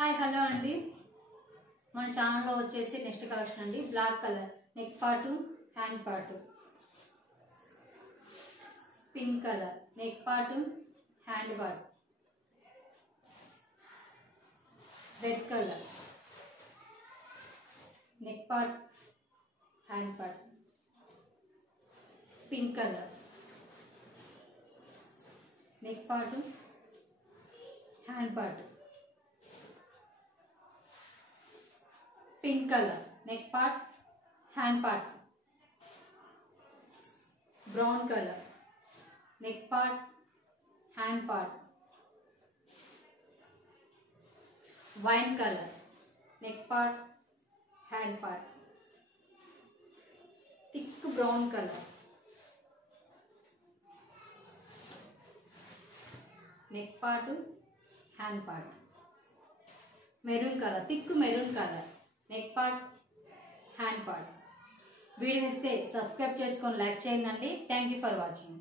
Hi hello అండి, మన ఛానల్లో వచ్చేసి నెక్స్ట్ కలెక్షన్ అండి. Black colour neck part, hand part. Pink colour neck part, hand part. Red colour neck part, hand part. Pink colour neck part, hand part. Pink color neck part, hand part. Brown color neck part, hand part. Wine color neck part, hand part. Thick brown color neck part, hand part. Maroon color, thick maroon color neck part, hand part. Video నచ్చితే subscribe చేసుకొని like చేయండి. Thank you for watching.